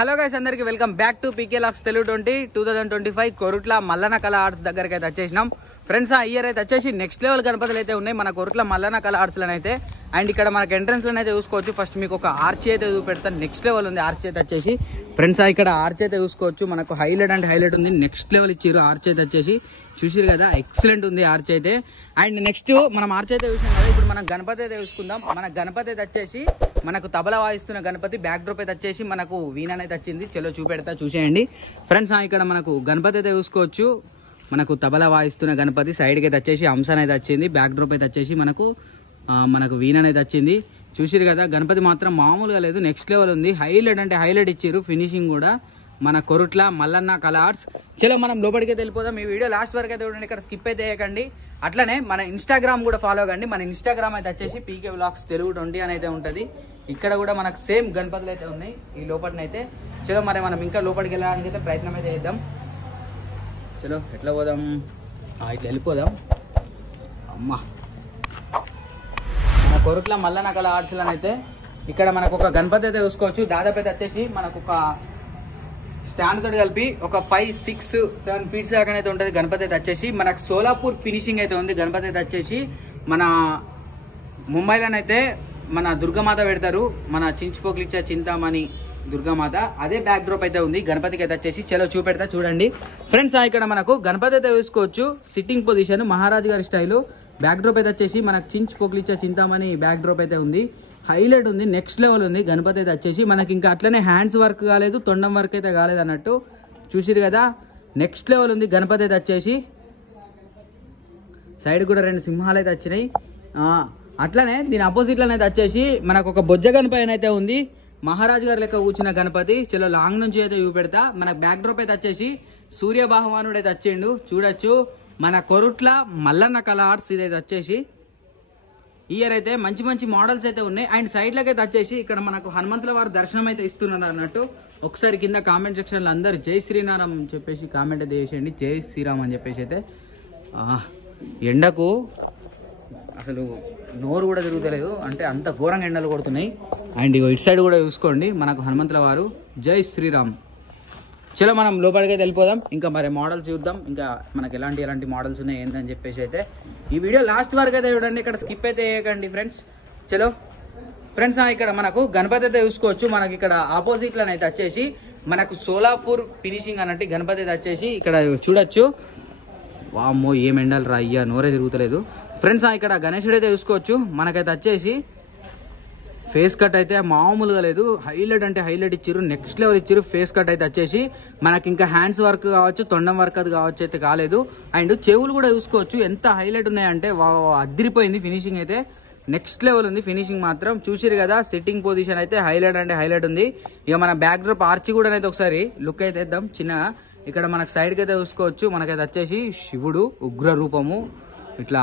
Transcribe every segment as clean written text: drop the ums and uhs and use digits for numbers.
Hello guys అందరికి welcome back to పీకే లాక్స్ తెలుగు 2025 కొరుట్ల మల్లన్న కళ arts దగ్గరికి అయితే వచ్చేసినాం ఫ్రెండ్స్. ఆ ఇయర్ అయితే వచ్చేసి నెక్స్ట్ లెవెల్ గణపతులు అయితే ఉన్నాయి మన కొరుట్ల మల్లన్న కళ ఆర్ట్స్ అయితే. అండ్ ఇక్కడ మనకి ఎంట్రన్స్ లో అయితే చూసుకోవచ్చు. ఫస్ట్ మీకు ఒక ఆర్చ్ అయితే చూపెడతాను. నెక్స్ట్ లెవెల్ ఉంది ఆర్చ్ అయితే వచ్చేసి ఫ్రెండ్స్. ఇక్కడ ఆర్చ్ అయితే చూసుకోవచ్చు. మనకు హైలైట్ అండ్ హైలైట్ ఉంది. నెక్స్ట్ లెవెల్ ఇచ్చారు ఆర్చ్ అయితే వచ్చేసి. చూసారు కదా, ఎక్సలెంట్ ఉంది ఆర్చ్ అయితే. అండ్ నెక్స్ట్ మనం ఆర్చ్ అయితే చూసినాం కదా. ఇప్పుడు మనం గణపతి అయితే చూసుకుందాం. మన గణపతి అయితే వచ్చేసి మనకు తబలా వాయిస్తున్న గణపతి. బ్యాక్ డ్రాప్ అయితే వచ్చేసి మనకు వీణ అయితే వచ్చింది. చలో చూపెడతా, చూసేయండి ఫ్రెండ్స్. ఇక్కడ మనకు గణపతి అయితే చూసుకోవచ్చు. మనకు తబలా వాయిస్తున్న గణపతి. సైడ్కి అయితే వచ్చేసి హంసన్ అయితే వచ్చింది. బ్యాక్ డ్రాప్ అయితే వచ్చేసి మనకు వీణ అయితే వచ్చింది. చూసిరు కదా, గణపతి మాత్రం మామూలుగా లేదు, నెక్స్ట్ లెవెల్ ఉంది. హైలైట్ అంటే హైలైట్ ఇచ్చారు. ఫినిషింగ్ కూడా మన కొరుట్ల మల్లన్న కళ ఆర్ట్స్. చలో మనం లోపలికి వెళ్ళిపోదాం. ఈ వీడియో లాస్ట్ వరకు అయితే చూడండి, ఇక్కడ స్కిప్ అయితే చేయకండి. అట్లనే మన ఇన్స్టాగ్రామ్ కూడా ఫాలో కండి. మన ఇన్స్టాగ్రామ్ అయితే వచ్చేసి పీకే వ్లాగ్స్ తెలుగు 20 అని అయితే ఉంటుంది. ఇక్కడ కూడా మనకు సేమ్ గణపతులు అయితే ఉన్నాయి ఈ లోపలనైతే. చలో మరి మనం ఇంకా లోపలికి వెళ్ళడానికి అయితే ప్రయత్నం అయితే చేద్దాం. చలో ఎట్లా పోదాం, ఇట్లా వెళ్ళిపోదాం. అమ్మా, మన కొరుట్ల మల్లన్న కళ ఆర్ట్స్ అయితే ఇక్కడ మనకు ఒక గణపతి అయితే చూసుకోవచ్చు. దాదాపు అయితే వచ్చేసి మనకు ఒక స్టాండ్ తోటి కలిపి ఒక 5, 6, 7 ఫీట్స్ దాకా అయితే ఉంటుంది గణపతి అయితే వచ్చేసి. మనకు సోలాపూర్ ఫినిషింగ్ అయితే ఉంది గణపతి అయితే వచ్చేసి. మన ముంబైలోనైతే మన దుర్గామాత పెడతారు, మన చించుపోకలిచ్చే చింతామణి దుర్గామాత. అదే బ్యాక్ డ్రాప్ అయితే ఉంది గణపతికి అయితే వచ్చేసి. చలో చూపెడతా చూడండి ఫ్రెండ్స్. ఇక్కడ మనకు గణపతి అయితే చూసుకోవచ్చు. సిట్టింగ్ పొజిషన్ మహారాజు గారి స్టైల్. బ్యాక్ డ్రాప్ అయితే వచ్చేసి మనకు చించుపోకలిచ్చే చింతామణి బ్యాక్ డ్రాప్ అయితే ఉంది. హైలైట్ ఉంది, నెక్స్ట్ లెవెల్ ఉంది గణపతి అయితే వచ్చేసి. మనకి ఇంకా అట్లనే హ్యాండ్స్ వర్క్ కాలేదు, తొండం వర్క్ అయితే కాలేదు అన్నట్టు. చూసిరు కదా, నెక్స్ట్ లెవెల్ ఉంది గణపతి అయితే వచ్చేసి. సైడ్ కూడా 2 సింహాలు అయితే వచ్చినాయి. అట్లనే దీని అపోజిట్ లోనే వచ్చేసి మనకు ఒక బొజ్జ గణపతి అయితే ఉంది. మహారాజు గారి లెక్క కూర్చున్న గణపతి. చలో లాంగ్ నుంచి అయితే చూపెడతా. మన బ్యాక్ డ్రాప్ అయితే వచ్చేసి సూర్య భగవానుడు అయితే వచ్చిండు. చూడొచ్చు మన కొరుట్ల మల్లన్న కళ ఆర్ట్స్ ఇదైతే వచ్చేసి. ఇయర్ అయితే మంచి మంచి మోడల్స్ అయితే ఉన్నాయి. అండ్ సైడ్ లకి అయితే వచ్చేసి ఇక్కడ మనకు హనుమంతుల వారి దర్శనం అయితే ఇస్తున్నారు అన్నట్టు. ఒకసారి కింద కామెంట్ సెక్షన్ లో అందరు జై శ్రీరామ్ అని చెప్పేసి కామెంట్ అయితే చేసేయండి. జై శ్రీరామ్ అని చెప్పేసి అయితే. ఎండకు అసలు నోరు కూడా తిరుగుతలేదు, అంటే అంత ఘోరంగా ఎండలు కొడుతున్నాయి. అండ్ ఇటు సైడ్ కూడా చూసుకోండి మనకు హనుమంతుల వారు. జై శ్రీరామ్. చలో మనం లోపలికి వెళ్ళిపోదాం. ఇంకా మరి మోడల్స్ చూద్దాం, ఇంకా మనకి ఎలాంటి మోడల్స్ ఉన్నాయి ఏంటని చెప్పేసి అయితే. ఈ వీడియో లాస్ట్ వరకు అయితే చూడండి, ఇక్కడ స్కిప్ అయితే చేయకండి ఫ్రెండ్స్. చలో ఫ్రెండ్స్, ఇక్కడ మనకు గణపతి అయితే చూసుకోవచ్చు. మనకి ఇక్కడ ఆపోజిట్ లోనైతే వచ్చేసి మనకు సోలాపూర్ ఫినిషింగ్ అన్నట్టు గణపతి అయితే వచ్చేసి ఇక్కడ చూడొచ్చు. వామ్మో ఏం ఎండాలి రా అయ్యా, నోరే తిరుగుతలేదు ఫ్రెండ్స్. ఇక్కడ గణేశుడు అయితే చూసుకోవచ్చు. మనకైతే వచ్చేసి ఫేస్ కట్ అయితే మామూలుగా లేదు, హైలైట్ అంటే హైలైట్ ఇచ్చారు, నెక్స్ట్ లెవెల్ ఇచ్చారు. ఫేస్ కట్ అయితే వచ్చేసి మనకి ఇంకా హ్యాండ్స్ వర్క్ కావచ్చు, తొండం వర్క్ అది కావచ్చు అయితే కాలేదు. అండ్ చెవులు కూడా చూసుకోవచ్చు ఎంత హైలైట్ ఉన్నాయంటే అదిరిపోయింది. ఫినిషింగ్ అయితే నెక్స్ట్ లెవెల్ ఉంది ఫినిషింగ్ మాత్రం. చూసిరు కదా, సిట్టింగ్ పొజిషన్ అయితే హైలైట్ అంటే హైలైట్ ఉంది. ఇక మన బ్యాక్ డ్రాప్ ఆర్చి కూడా అయితే ఒకసారి లుక్ అయితే ఇద్దాం చిన్నగా. ఇక్కడ మనకు సైడ్కి అయితే చూసుకోవచ్చు. మనకైతే వచ్చేసి శివుడు ఉగ్ర రూపము, ఇట్లా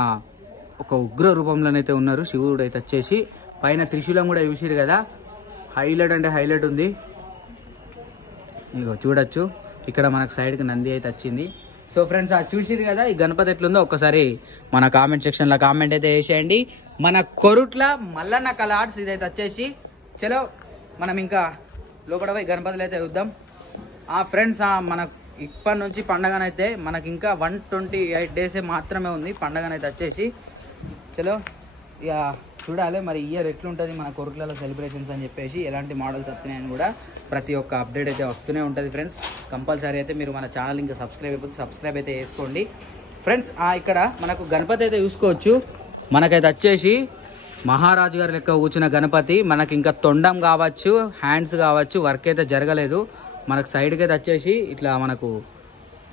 ఒక ఉగ్ర రూపంలోనైతే ఉన్నారు శివుడు అయితే వచ్చేసి. పైన త్రిశూలం కూడా చూసిరు కదా, హైలైట్ అంటే హైలైట్ ఉంది. ఇగో చూడొచ్చు, ఇక్కడ మనకు సైడ్కి నంది అయితే వచ్చింది. సో ఫ్రెండ్స్, చూసిరు కదా ఈ గణపతి ఎట్లుందో ఒక్కసారి మన కామెంట్ సెక్షన్లో కామెంట్ అయితే వేసేయండి. మన కొరుట్ల మల్లన్న కళ ఆర్ట్స్ ఇదైతే వచ్చేసి. చలో మనం ఇంకా లోపల పోయి గణపతులు అయితే చూద్దాం. ఫ్రెండ్స్, మనకు ఇప్పటి నుంచి పండగనైతే మనకి ఇంకా 128 డేస్ మాత్రమే ఉంది పండగనైతే వచ్చేసి. చలో ఇక చూడాలి మరి ఇయర్ ఎట్లుంటుంది మన కొరుట్లలో సెలబ్రేషన్స్ అని చెప్పేసి, ఎలాంటి మోడల్స్ వస్తున్నాయని కూడా ప్రతి ఒక్క అప్డేట్ అయితే వస్తూనే ఉంటుంది ఫ్రెండ్స్. కంపల్సరీ అయితే మీరు మన ఛానల్ ఇంకా సబ్స్క్రైబ్ అయితే చేసుకోండి ఫ్రెండ్స్. ఇక్కడ మనకు గణపతి అయితే చూసుకోవచ్చు. మనకైతే వచ్చేసి మహారాజు గారి లెక్క కూర్చున్న గణపతి. మనకి ఇంకా తొండం కావచ్చు, హ్యాండ్స్ కావచ్చు, వర్క్ అయితే జరగలేదు. మనకు సైడ్కి అయితే వచ్చేసి ఇట్లా మనకు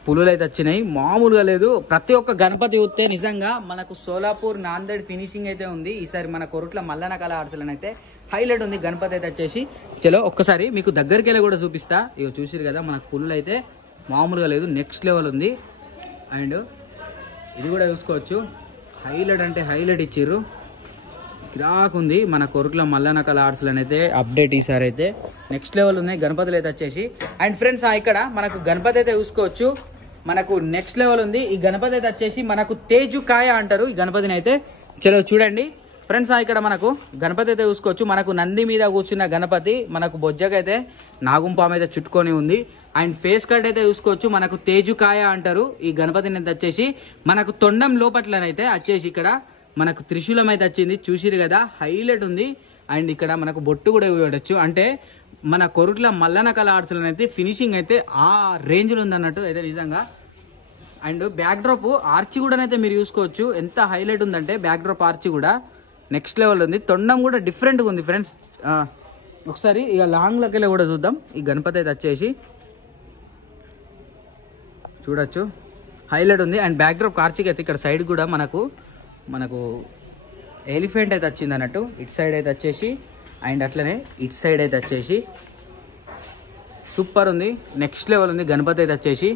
పులులు అయితే వచ్చినాయి, మామూలుగా లేదు. ప్రతి ఒక్క గణపతి చూస్తే నిజంగా మనకు సోలాపూర్ నాందేడ్ ఫినిషింగ్ అయితే ఉంది. ఈసారి మన కొరుట్ల మల్లన్న కళ ఆర్ట్స్ అయితే హైలైట్ ఉంది గణపతి అయితే వచ్చేసి. చలో ఒక్కసారి మీకు దగ్గరికి వెళ్ళి కూడా చూపిస్తా. ఇక చూసిరు కదా, మనకు పులులు అయితే మామూలుగా లేదు, నెక్స్ట్ లెవెల్ ఉంది. అండ్ ఇది కూడా చూసుకోవచ్చు, హైలైట్ అంటే హైలైట్ ఇచ్చిర్రు, కిరాక్ ఉంది. మన కొరుట్ల మల్లన్న కళ ఆర్ట్స్ అయితే అప్డేట్ ఈసారి అయితే నెక్స్ట్ లెవెల్ ఉన్నాయి గణపతులు అయితే వచ్చేసి. అండ్ ఫ్రెండ్స్, ఇక్కడ మనకు గణపతి అయితే చూసుకోవచ్చు. మనకు నెక్స్ట్ లెవెల్ ఉంది ఈ గణపతి అయితే వచ్చేసి. మనకు తేజుకాయ అంటారు ఈ గణపతిని అయితే. చలో చూడండి, ఫ్రెండ్స్ ఇక్కడ మనకు గణపతి అయితే చూసుకోవచ్చు. మనకు నంది మీద కూర్చున్న గణపతి మనకు బొజ్జకైతే నాగుంపాము అయితే చుట్టుకొని ఉంది. అండ్ ఫేస్ కట్ అయితే చూసుకోవచ్చు. మనకు తేజుకాయ అంటారు ఈ గణపతిని అయితే వచ్చేసి. మనకు తొండం లోపట్లనైతే వచ్చేసి ఇక్కడ మనకు త్రిశూలం అయితే వచ్చింది, చూసిరు కదా, హైలైట్ ఉంది. అండ్ ఇక్కడ మనకు బొట్టు కూడా చూడొచ్చు. అంటే మన కొరుట్ల మల్లన్న కళ ఆర్ట్స్లో అయితే ఫినిషింగ్ అయితే ఆ రేంజ్లో ఉంది అన్నట్టు అయితే నిజంగా. అండ్ బ్యాక్ డ్రాప్ ఆర్చి కూడా అయితే మీరు చూసుకోవచ్చు, ఎంత హైలైట్ ఉందంటే బ్యాక్ డ్రాప్ ఆర్చి కూడా నెక్స్ట్ లెవెల్ ఉంది. తొండం కూడా డిఫరెంట్గా ఉంది ఫ్రెండ్స్. ఒకసారి ఇక లాంగ్ లెక్కలో కూడా చూద్దాం. ఈ గణపతి అయితే వచ్చేసి చూడొచ్చు, హైలైట్ ఉంది. అండ్ బ్యాక్ డ్రాప్ ఆర్చికి అయితే ఇక్కడ సైడ్ కూడా మనకు ఎలిఫెంట్ అయితే వచ్చింది అన్నట్టు. ఇటు సైడ్ అయితే వచ్చేసి అండ్ అట్లనే ఇటు సైడ్ అయితే వచ్చేసి సూపర్ ఉంది, నెక్స్ట్ లెవెల్ ఉంది గణపతి అయితే వచ్చేసి.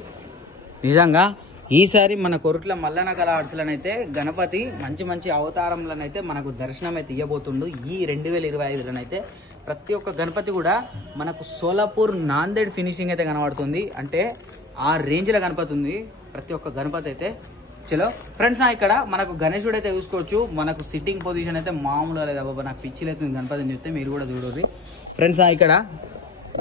నిజంగా ఈసారి మన కొరుట్ల మల్లన్న కళ ఆర్ట్స్లోనైతే గణపతి మంచి మంచి అవతారంలోనైతే మనకు దర్శనం అయితే ఇవ్వబోతుండు. ఈ 2025లోనైతే ప్రతి ఒక్క గణపతి కూడా మనకు సోలాపూర్ నాందేడ్ ఫినిషింగ్ అయితే కనబడుతుంది. అంటే ఆ రేంజ్లో గణపతి ఉంది ప్రతి ఒక్క గణపతి అయితే. చలో ఫ్రెండ్స్ ఇక్కడ మనకు గణేశుడు అయితే చూసుకోవచ్చు. మనకు సిట్టింగ్ పొజిషన్ అయితే మామూలుగా లేదు బాబా, నాకు పిచ్చిలేతుంది గణపతిని చూస్తే, మీరు కూడా చూడరు ఫ్రెండ్స్. ఇక్కడ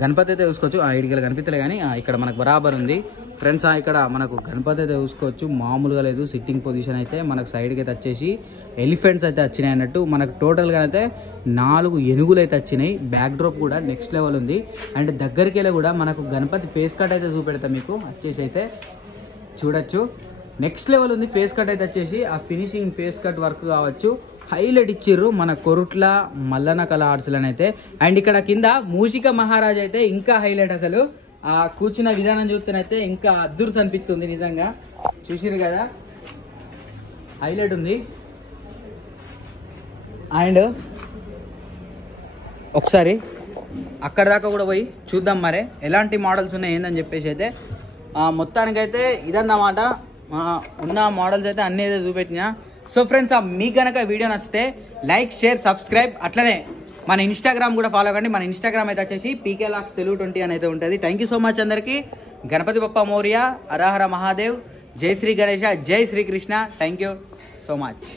గణపతి అయితే చూసుకోవచ్చు. ఇడికి కనిపించలే కానీ ఇక్కడ మనకు బరాబర్ ఉంది ఫ్రెండ్స్. ఇక్కడ మనకు గణపతి అయితే చూసుకోవచ్చు, మామూలుగా లేదు. సిట్టింగ్ పొజిషన్ అయితే మనకు సైడ్కి అయితే వచ్చేసి ఎలిఫెంట్స్ అయితే వచ్చినాయి అన్నట్టు. మనకు టోటల్గా అయితే 4 ఏనుగులు అయితే వచ్చినాయి. బ్యాక్ డ్రాప్ కూడా నెక్స్ట్ లెవెల్ ఉంది. అండ్ దగ్గరికి వెళ్ళి కూడా మనకు గణపతి ఫేస్ కట్ అయితే చూపెడతా మీకు వచ్చేసి అయితే చూడొచ్చు, నెక్స్ట్ లెవెల్ ఉంది. ఫేస్ కట్ అయితే వచ్చేసి ఆ ఫినిషింగ్ ఫేస్ కట్ వర్క్ కావచ్చు, హైలైట్ ఇచ్చిర్రు మన కొరుట్ల మల్లన్న కళ ఆర్ట్స్లోనైతే. అండ్ ఇక్కడ కింద మూషిక మహారాజ్ అయితే ఇంకా హైలైట్. అసలు ఆ కూర్చున్న విధానం చూస్తేనైతే ఇంకా అద్దుర్స్ అనిపిస్తుంది నిజంగా, చూసిరు కదా, హైలైట్ ఉంది. అండ్ ఒకసారి అక్కడ దాకా కూడా పోయి చూద్దాం మరే ఎలాంటి మోడల్స్ ఉన్నాయి ఏందని చెప్పేసి అయితే. మొత్తానికైతే ఇదన్నమాట, ఉన్న మోడల్స్ అయితే అన్నీ అయితే చూపెట్టినా. సో ఫ్రెండ్స్ మీకు కనుక వీడియో నచ్చితే లైక్, షేర్, సబ్స్క్రైబ్, అట్లనే మన ఇన్స్టాగ్రామ్ కూడా ఫాలో కండి. మన ఇన్స్టాగ్రామ్ అయితే వచ్చేసి PK Vlogs Telugu 20 అని అయితే ఉంటుంది. థ్యాంక్ యూ సో మచ్ అందరికీ. గణపతి బప్ప మోరియా, హర హర మహాదేవ్, జై శ్రీ గణేష, జై Shri Krishna. Thank you so much.